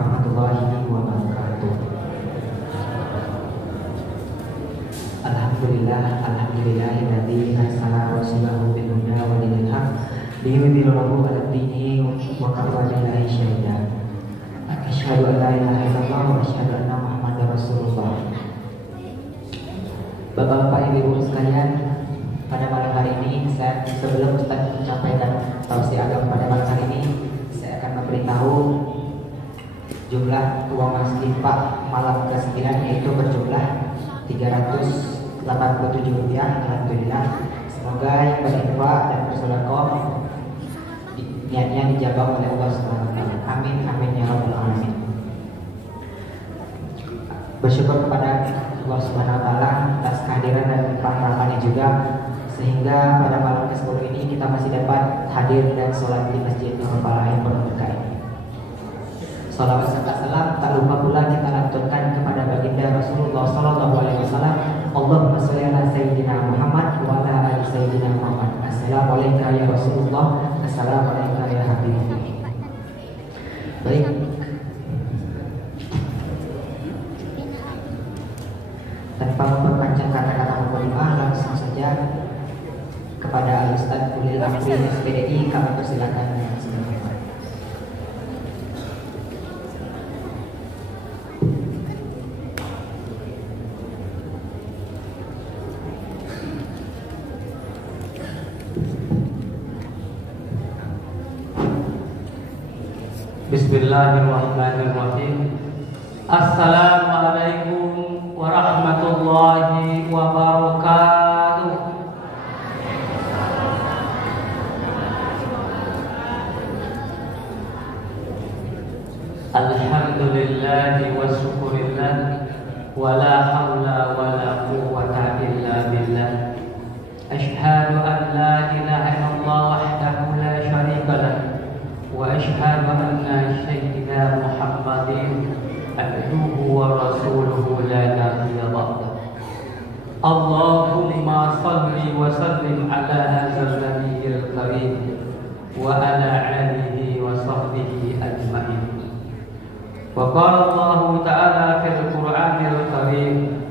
warahmatullahi wabarakatuh. Alhamdulillahilladzi arsala rasulahu bil huda wa dinil haq liyudhhirahu 'alad dini wa kafa billahi shahida. Asyhadu an la ilaha illallah wa asyhadu anna Muhammadar Rasulullah. Bapak-bapak, ibu-ibu sekalian, pada malam hari ini sebelum Ustaz menyampaikan tausiah agama pada malam hari ini, saya akan memberitahu jumlah uang mas infak malam ke-9, yaitu berjumlah Rp387. Alhamdulillah, semoga yang berinfak dan bersedekah niatnya dijabah oleh Allah Subhanahu wa taala. Amin amin ya rabbal alamin. Bersyukur kepada Allah Subhanahu wa taala atas kehadiran dan rahmatnya juga, sehingga pada malam ke-10 ini kita masih dapat hadir dan sholat di Masjid Nurul Falah yang penuh berkah ini. Salawat serta salam tak lupa pula kita lantunkan kepada baginda Rasulullah sallallahu alaihi wasallam. Allahumma shalli ala sayyidina Muhammad wa ala ali sayyidina Muhammad. Assalamualaikum ya Rasulullah, assalamualaikum ya Habibullah. Baik. Tanpa memperpanjang kata-kata mukadimah, langsung saja kepada Ustaz Ulil Amri SPDI kami persilakan. Bismillahirrahmanirrahim. Assalamualaikum warahmatullahi wabarakatuh. Alhamdulillahi wa syukurillah, wa la hawla wa la quwwata illa billah. Ashhadu an la ilaha illallah wahdahu la syarika lah, wa ashhadu anna sayyidina Muhammadin abduhu wa rasuluhu la nabiyya ba'dah. Allahumma salli wa sallim ala hadzal nabiyyil karim wa ala alihi wa sahbihi ajma'in. Wa qala Allah ta'ala fil Qur'anil karim,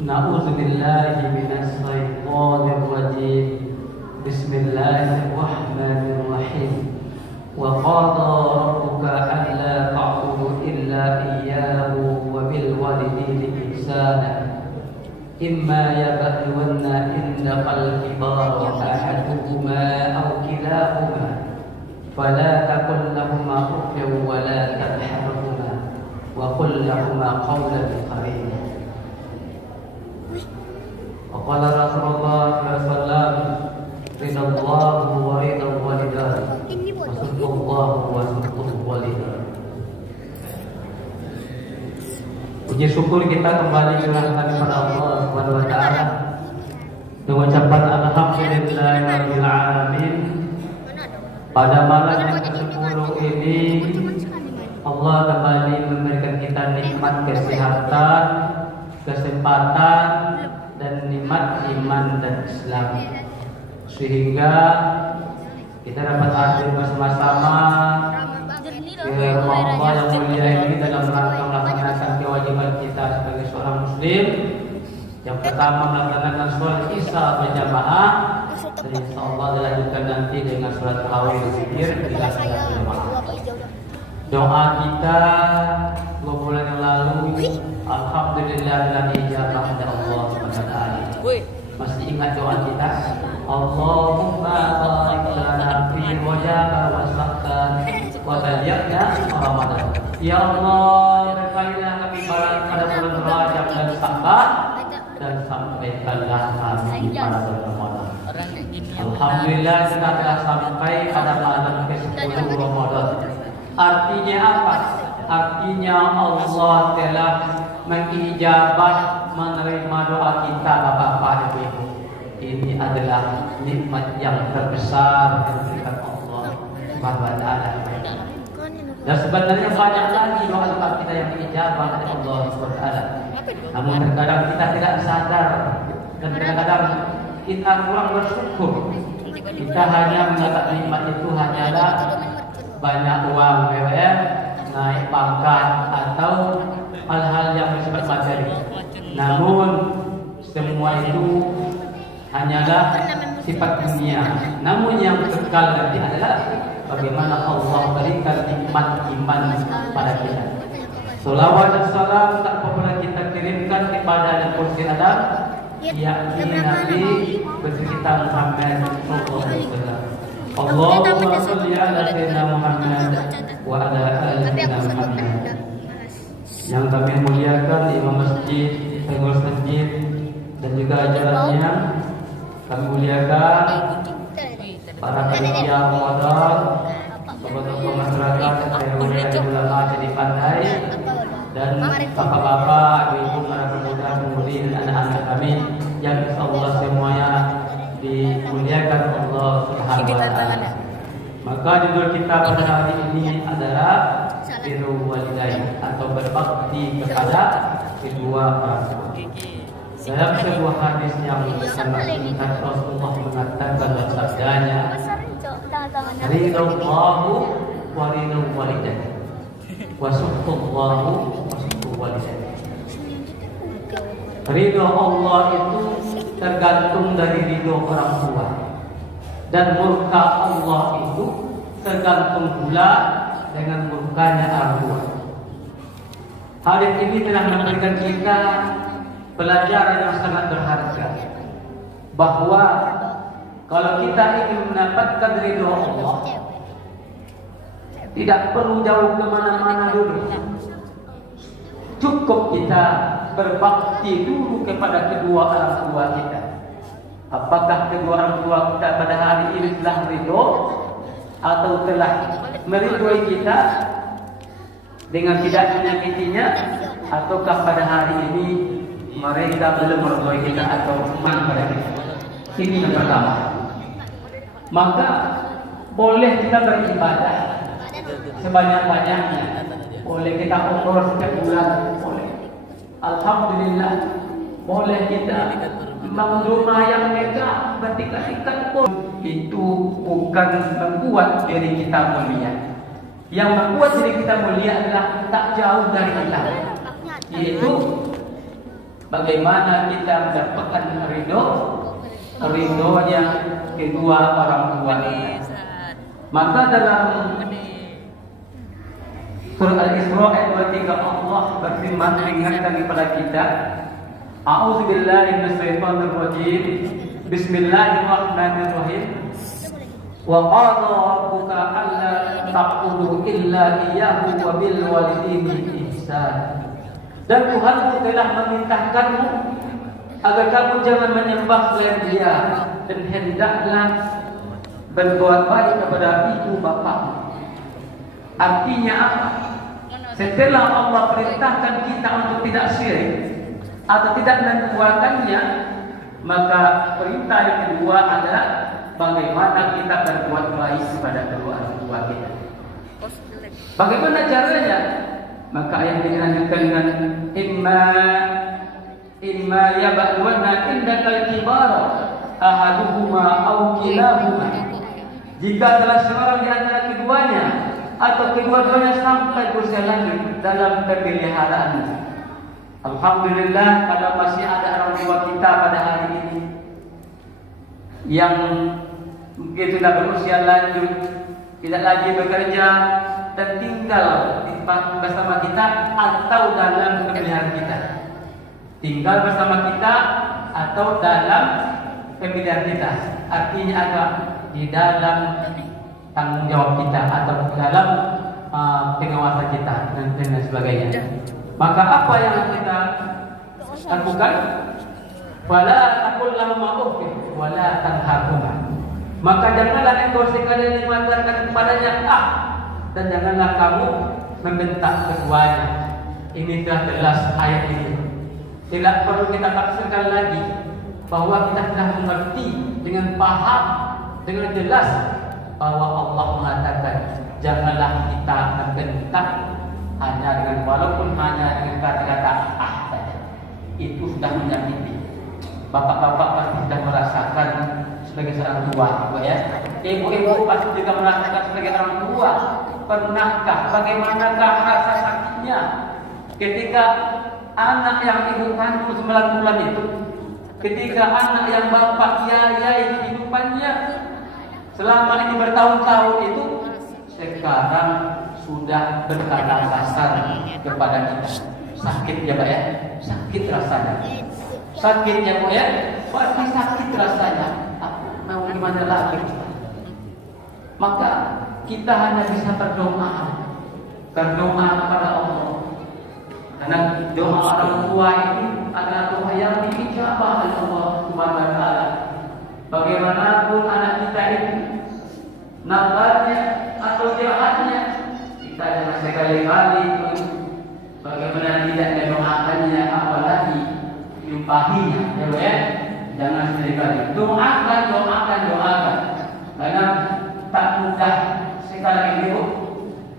na'udzu billahi minas syaitonir rajim. Bismillahirrahmanirrahim. Wa qada rabbuka alla ta'budu illa iyyahu wa bil walidayni ihsana. Imma yablughanna indakal kibara ahaduhuma aw kilahuma fala taqul lahumā uffin wa la tanharhumā wa qul lahumā qawlan karīmā. Wa qala Rasulullah sallallahu alaihi wasallam, ridallahu wa ridal walidain wa sunnatullahu wa sunnatul walidain. Puji syukur kita kembali menyerahkan kepada Allah Subhanahu wa taala dengan ucapan alhamdulillahirabbil alamin. Pada malam yang ke-10 ini Allah kembali memberikan kita nikmat kesehatan, kesempatan dan nikmat iman dan Islam, sehingga kita dapat hadir bersama-sama ke rumah Allah yang mulia ini dalam rangka melaksanakan kewajiban kita sebagai seorang muslim. Yang pertama, melaksanakan sholat isya berjamaah, dan insyaallah dilanjutkan nanti dengan sholat tarawih zikir dilaksanakan berjamaah. Doa kita 2 bulan yang lalu, alhamdulillah dan ijabah dari Allah Subhanahu wa taala. Masih ingat doa kita? Allahumma barik lana fi wajaba wa sakkan wa balighna Ramadan. Ya Allah, berkailah kami pada bulan Rajab dan Sya'ban, dan sampaikanlah kami pada bulan Ramadan. Alhamdulillah kita telah sampai pada malam ke-10 Ramadan. Artinya apa? Artinya Allah telah mengijabah, menerima doa kita, Bapak-bapak, Ibu-ibu. Ini adalah nikmat yang terbesar yang diberikan Allah Subhanahu wa taala. Dan sebenarnya banyak lagi doa-doa kita yang diijabah oleh Allah Subhanahu wa taala. Namun terkadang kita tidak sadar, dan kadang-kadang kita kurang bersyukur. Kita hanya mendapat nikmat itu hanyalah banyak uang, ya. naik pangkat atau hal-hal yang bersifat materi. Namun semua itu hanyalah sifat dunia. Namun yang kekal nanti adalah bagaimana Allah berikan nikmat iman pada kita. Salawat dan salam tak pernah kita kirimkan kepada Nabi Kursi Adam, yakni Nabi kita Muhammad sallallahu alaihi wasallam. Allahumma shalli ala sayyidina Muhammad wa ala ali sayyidina Muhammad. Yang kami muliakan imam masjid, pengurus masjid dan juga ajarannya, kami muliakan para panitia Ramadan, tokoh-tokoh masyarakat, para ulama di pandai, dan bapak-bapak, ibu, para pemuda, pemudi dan anak-anak kami yang insyaallah semuanya dimuliakan Allah Subhanahu wa taala. Maka judul kita pada hari ini adalah birrul walidain atau berbakti kepada kedua orang tua. Dalam sebuah hadis yang sangat singkat Rasulullah mengatakan dalam sabdanya, ridallahu wa ridul walidain wa sukhtallahu wa sukhtul walidain. Ridho Allah itu tergantung dari ridho orang tua, dan murka Allah itu tergantung pula dengan murkanya orang tua. Hadis ini telah memberikan kita pelajaran yang sangat berharga, bahwa kalau kita ingin mendapatkan ridho Allah, tidak perlu jauh kemana-mana dulu. Cukup kita berbakti dulu kepada kedua orang tua kita. Apakah kedua orang tua kita pada hari ini telah ridho atau telah meridhoi kita dengan tidak menyakitinya, ataukah pada hari ini mereka belum meridhoi kita atau iman pada kita? Ini yang pertama. Maka boleh kita beribadah sebanyak-banyaknya, boleh kita umroh setiap bulan, boleh. Alhamdulillah, boleh kita membangun rumah yang megah bertingkat-tingkat pun. Itu bukan membuat diri kita mulia. Yang membuat diri kita mulia adalah tak jauh dari kita, yaitu bagaimana kita mendapatkan ridhonya kedua orang tua kita. Maka dalam surah Al-Isra ayat 23 Allah berfirman mengingatkan kepada kita, A'udzubillahi minasyaitonirrajim. Bismillahirrahmanirrahim. Wa qala rabbuka alla ta'budu illa iyyahu wa bil walidayni ihsan. Dan Tuhanmu telah memerintahkanmu agar kamu jangan menyembah selain Dia, dan hendaklah berbuat baik kepada ibu bapakmu. Artinya apa? Setelah Allah perintahkan kita untuk tidak syirik atau tidak menduakannya, maka perintah yang kedua adalah bagaimana kita berbuat baik kepada kedua orang tua kita. Bagaimana caranya? Maka ayat ini dilanjutkan dengan imma yab'wana indakal kibara ahaduhuma aw kilahuma. Jika salah seorang di antara keduanya atau kedua-duanya sampai berusia lanjut dalam pemeliharaan. Alhamdulillah, kalau masih ada orang tua kita pada hari ini yang mungkin sudah berusia lanjut, tidak lagi bekerja dan tinggal bersama kita atau dalam pemeliharaan kita, tinggal bersama kita atau dalam pemeliharaan kita. Artinya apa? Di dalam tanggung jawab kita atau dalam pengawasan kita dan sebagainya. Maka apa yang kita lakukan? Wala taqul lahuma uffin wala tanharhuma. Maka janganlah engkau sekali mengatakan kepadanya dan janganlah kamu membentak keduanya. Ini sudah jelas ayat ini. Tidak perlu kita tafsirkan lagi, bahwa kita sudah mengerti dengan paham, dengan jelas, bahwa Allah mengatakan janganlah kita membentak hanya dengan walaupun hanya dengan kata-kata saja. Itu sudah menyakiti. Bapak-bapak pasti sudah merasakan sebagai seorang tua, Ibu ya. Ibu-ibu pasti juga merasakan sebagai orang tua. Pernahkah bagaimanakah rasa sakitnya ketika anak yang ibu kandung 9 bulan itu, ketika anak yang bapak biayai kehidupannya selama ini bertahun-tahun itu sekarang sudah berkata kasar kepada kita. Sakit ya Pak ya, sakit rasanya. Sakitnya Bu ya, pasti sakit rasanya. Mau gimana lagi? Maka kita hanya bisa berdoa kepada Allah. Karena doa orang tua ini adalah doa yang diijabah oleh Allah Subhanahu wa taala. Bagaimanapun anak kita ini nakalnya atau jahatnya, kita jangan sekali-kali bagaimana tidak mendoakannya, apalagi menyumpahinya, ya. Jangan sekali-kali doakan. Karena tak mudah sekarang ini Bu,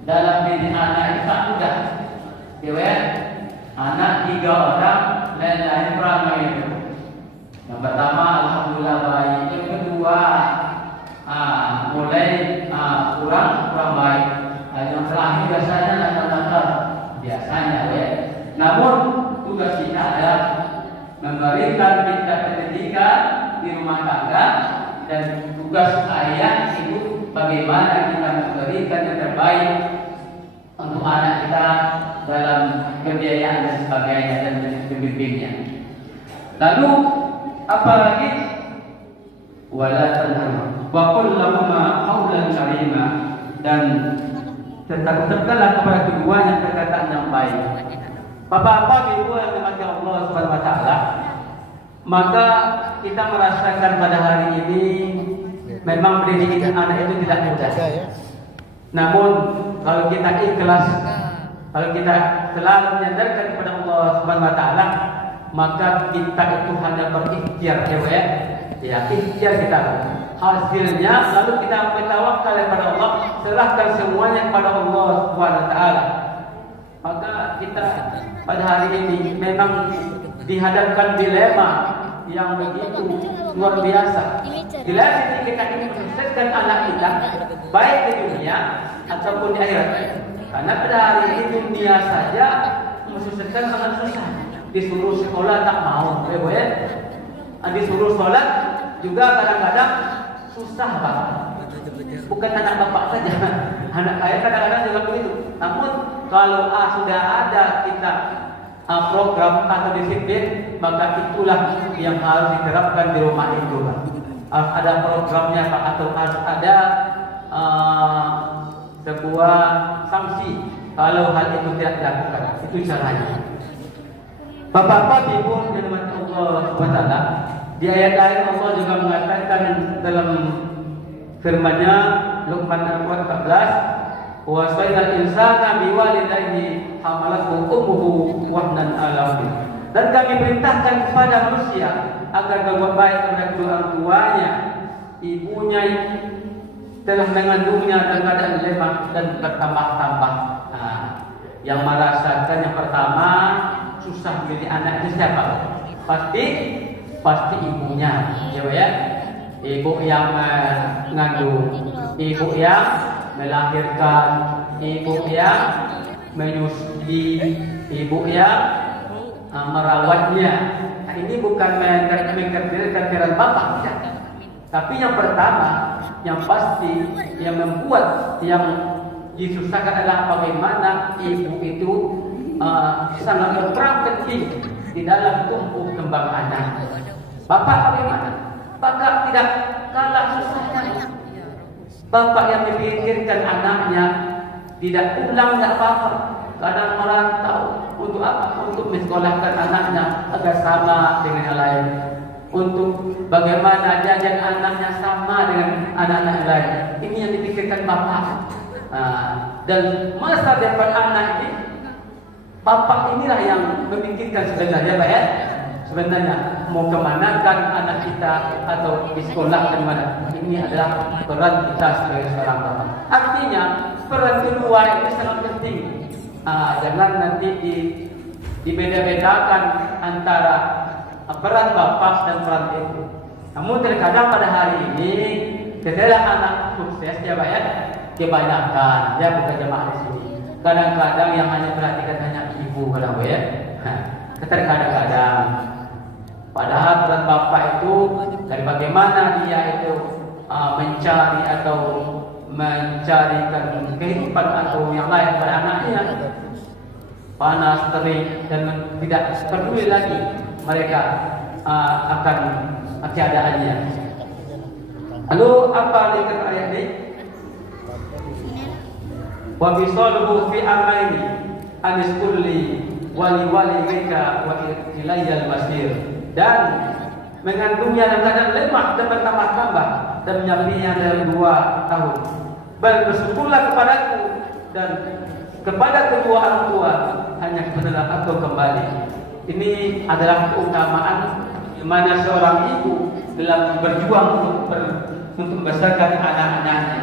dalam diri anak itu tak mudah, ya. Anak 3 orang lain-lain perangai itu. Yang pertama alhamdulillah baik, yang kedua mulai kurang baik. Yang terakhir biasanya nakal biasanya ya. Namun tugas kita adalah memberikan kita pendidikan di rumah tangga, dan tugas ayah itu bagaimana kita memberikan yang terbaik untuk anak kita dalam kebiayaan dan sebagainya dan pembimbingnya. Lalu apalagi wala tanhar wa qul lahuma qawlan karima, dan tetap-tetaplah kepada keduanya perkataan yang baik. Bapak-bapak ibu yang dirahmati Allah Subhanahu wa taala, maka kita merasakan pada hari ini memang pendidikan anak itu tidak mudah. Namun kalau kita ikhlas, kalau kita selalu menyandarkan kepada Allah Subhanahu wa taala, maka kita itu hanya berikhtiar ya. Ya, ikhtiar kita. Hasilnya lalu kita bertawakal kepada Allah, serahkan semuanya kepada Allah Subhanahu wa taala. Maka kita pada hari ini memang dihadapkan dilema yang begitu luar biasa. Bila kita ingin menyukseskan anak kita baik di dunia ataupun di akhirat. Karena pada hari ini dunia saja mensukseskan sangat susah. Disuruh sekolah tak mau, ya. Disuruh sholat juga kadang-kadang susah banget. Bukan anak bapak saja, anak saya kadang-kadang juga begitu. Namun kalau sudah ada kita program atau disiplin, maka itulah yang harus diterapkan di rumah itu, Pak. Ada programnya Pak, atau harus ada sebuah sanksi kalau hal itu tidak dilakukan. Itu caranya. Bapak-bapak, Ibu yang dirahmati Allah Subhanahu wa taala, di ayat lain Allah juga mengatakan dalam firman-Nya Luqman ayat 14, wa sayyidal insana biwalidayhi hamalathu ummuhu wahnan ala wahnin. Dan kami perintahkan kepada manusia agar berbuat baik kepada kedua orang tuanya. Ibunya telah mengandungnya dalam keadaan lemah dan bertambah-tambah. Yang merasakan yang pertama susah menjadi anak itu siapa? Pasti ibunya, ya. Ibu yang mengandung, ibu yang melahirkan, ibu yang menyusui, ibu yang merawatnya. Nah, ini bukan mengkerdilkan bapak, tidak. Tapi yang pertama, yang pasti, yang membuat, yang disusahkan adalah bagaimana ibu itu sangat berperan penting di dalam tumbuh kembang anak. Bapak bagaimana? Bapak tidak kalah susahnya. Bapak yang memikirkan anaknya, tidak pulang tidak apa-apa, kadang merantau untuk apa? Untuk mensekolahkan anaknya agar sama dengan yang lain. Untuk bagaimana jajan anaknya sama dengan anak-anak yang lain. Ini yang dipikirkan bapak. Dan masa depan anak ini, bapak inilah yang memikirkan sebenarnya, Pak ya. Sebenarnya mau kemanakan anak kita atau di sekolah ke mana? Ini adalah peran kita sebagai seorang bapak. Artinya peran kedua itu sangat penting. Jangan nanti dibeda-bedakan antara peran bapak dan peran ibu. Namun terkadang pada hari ini setelah anak sukses ya Pak ya, kebanyakan ya bukan jemaah di sini. Kadang-kadang yang hanya perhatikan hanya ibu kalau ya. Terkadang-kadang padahal peran bapak itu dari bagaimana dia itu mencari atau mencarikan kehidupan atau yang lain pada anaknya, panas, terik, dan tidak peduli lagi mereka akan keadaannya. Lalu apa lihat ayat ini? Wa bisaluhu fi amaini anis kulli wali walika wa ilayyal masir, dan mengandungnya dalam keadaan lemah dan bertambah-tambah dan menyampinya dalam 2 tahun. Bersyukurlah kepadaku dan kepada kedua orang tua hanya kepada aku kembali. Ini adalah keutamaan mana seorang ibu dalam berjuang untuk membesarkan anak-anaknya.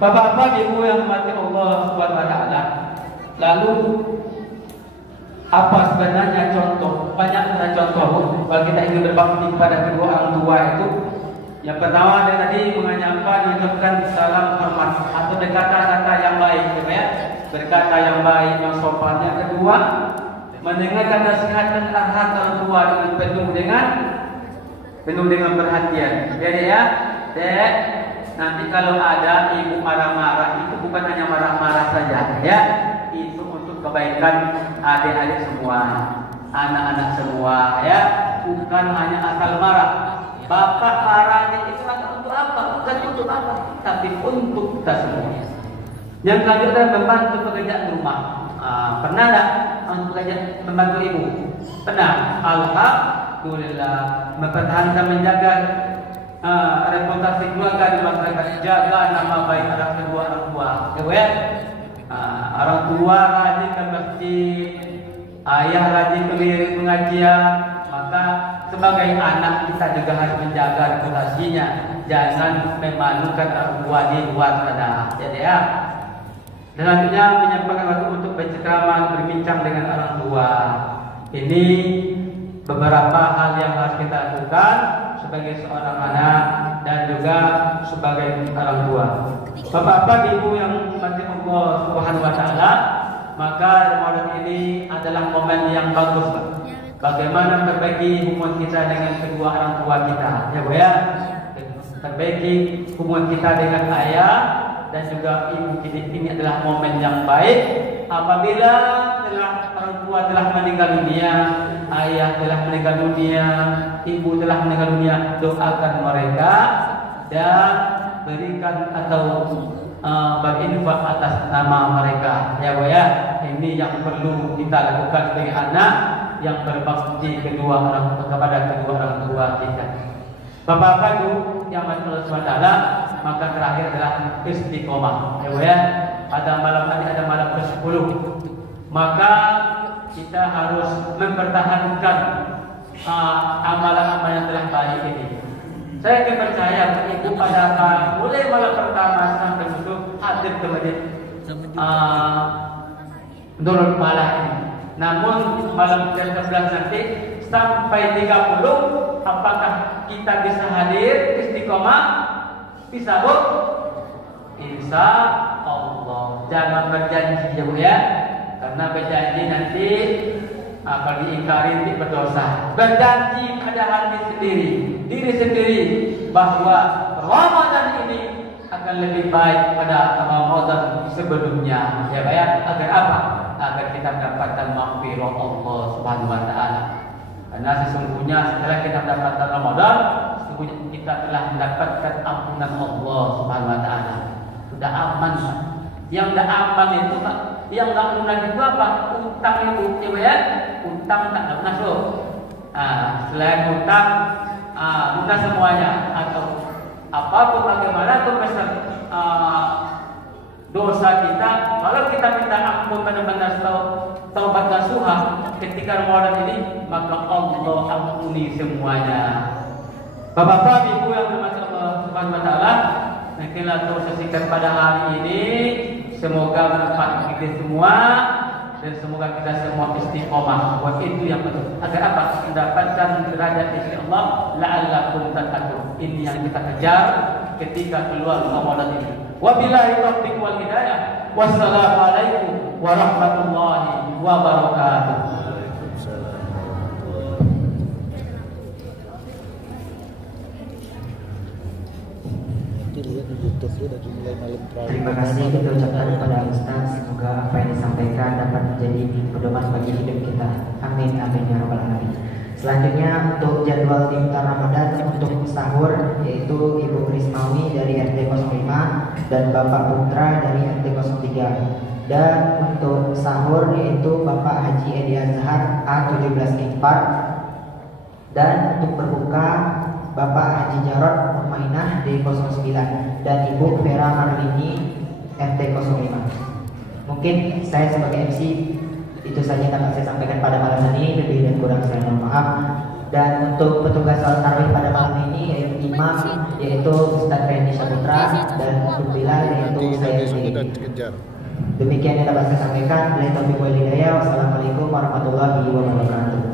Bapak-bapak, ibu yang dimati Allah Subhanahu wa taala. Lalu apa sebenarnya contoh? Banyak contoh kalau kita ingin berbakti kepada kedua orang tua itu. Yang pertama dia tadi mengucapkan salam hormat atau kata-kata yang baik, ya, berkata yang baik, yang sopan. Yang kedua, mendengarkan nasihat dan arahan orang tua dengan penuh dengan perhatian. Jadi ya, Dek, nanti kalau ada ibu marah-marah itu bukan hanya marah-marah saja, ya, itu untuk kebaikan adik-adik semua, anak-anak semua, ya, bukan hanya asal marah. Bapak marahnya itu untuk apa? Bukan untuk apa, tapi untuk kita semua. Yang selanjutnya membantu pekerjaan rumah. Pernah tak membantu ibu? Pernah. Alhamdulillah. Mempertahankan menjaga reputasi keluarga di masyarakat, jaga nama baik kedua orang tua. Ya, orang tua rajin ke masjid, ayah rajin ke pengajian, maka sebagai anak kita juga harus menjaga reputasinya, jangan memalukan orang tua di luar sana. Jadi ya, selanjutnya menyampaikan waktu untuk berceramah, berbincang dengan orang tua. Ini beberapa hal yang harus kita lakukan sebagai seorang anak dan juga sebagai orang tua. Bapak-bapak, ibu yang mati Allah Subhanahu wa taala, maka Ramadan ini adalah momen yang bagus, Pak. Bagaimana perbaiki hubungan kita dengan kedua orang tua kita, ya Bu ya. Perbaiki hubungan kita dengan ayah dan juga ibu kita. Ini adalah momen yang baik. Apabila orang tua telah meninggal dunia, ayah telah meninggal dunia, ibu telah meninggal dunia, doakan mereka dan berikan atau berinfak atas nama mereka, ya Bu ya. Ini yang perlu kita lakukan sebagai anak yang berbakti kepada kedua orang tua kita. Bapak-bapak Ibu yang Allah SWT, maka terakhir adalah istiqomah, ya Bu ya. Pada malam hari, ada malam ke-10, maka kita harus mempertahankan amalan-amalan yang telah baik ini. Saya percaya ibu pada mulai malam pertama sampai dulu hadir ke masjid Nurul Falah ini. Namun malam ke-11 nanti sampai 30, apakah kita bisa hadir istiqomah? Bisa Bu? Insya Allah. Jangan berjanji ya Bu ya, karena berjanji nanti kalau diingkari nanti berdosa. Berjanji pada hati sendiri, diri sendiri, bahwa Ramadan ini akan lebih baik pada Ramadan sebelumnya, ya Pak ya. Agar apa? Agar kita mendapatkan maghfirah Allah Subhanahu wa taala. Karena sesungguhnya setelah kita mendapatkan Ramadan, sesungguhnya kita telah mendapatkan ampunan Allah Subhanahu wa taala. Sudah aman, Pak. Yang tidak aman itu, Pak, yang tidak lunas itu apa? Utang itu, ya. Utang tak lunas loh. Selain utang, lunas semuanya atau apapun bagaimana itu besar dosa kita. Kalau kita minta ampun benar-benar taubat nasuha ketika Ramadan ini, maka Allah ampuni semuanya. Bapak-bapak, ibu yang dirahmati Allah Subhanahu wa taala, mungkinlah terus singkat pada hari ini. Semoga bermanfaat kita semua. dan semoga kita semua istiqomah. Buat itu yang betul. Agar apa? Mendapatkan derajat di sisi Allah. La'allakum tattaqun. Ini yang kita kejar ketika keluar Ramadan ini. Wabillahi taufiq wal hidayah. Wassalamualaikum warahmatullahi wabarakatuh. Terima kasih kita ucapkan kepada Ustaz. Semoga apa yang disampaikan dapat menjadi pedoman bagi hidup kita. Amin amin ya rabbal alamin. Selanjutnya untuk jadwal iftar Ramadan untuk sahur yaitu Ibu Krismawi dari RT 05 dan Bapak Putra dari RT 03. Dan untuk sahur yaitu Bapak Haji Edi Azhar A17 Infar. Dan untuk berbuka Bapak Haji Jarod Mumainah di 09 dan Ibu Vera Marlini RT 05. Mungkin saya sebagai MC itu saja yang dapat saya sampaikan pada malam ini. Lebih dan kurang saya mohon maaf. Dan untuk petugas salat tarawih pada malam ini yaitu imam yaitu Ustaz Fendi Saputra dan untuk Bilal yaitu saya sendiri. Demikian yang dapat saya sampaikan. Wassalamualaikum warahmatullahi wabarakatuh.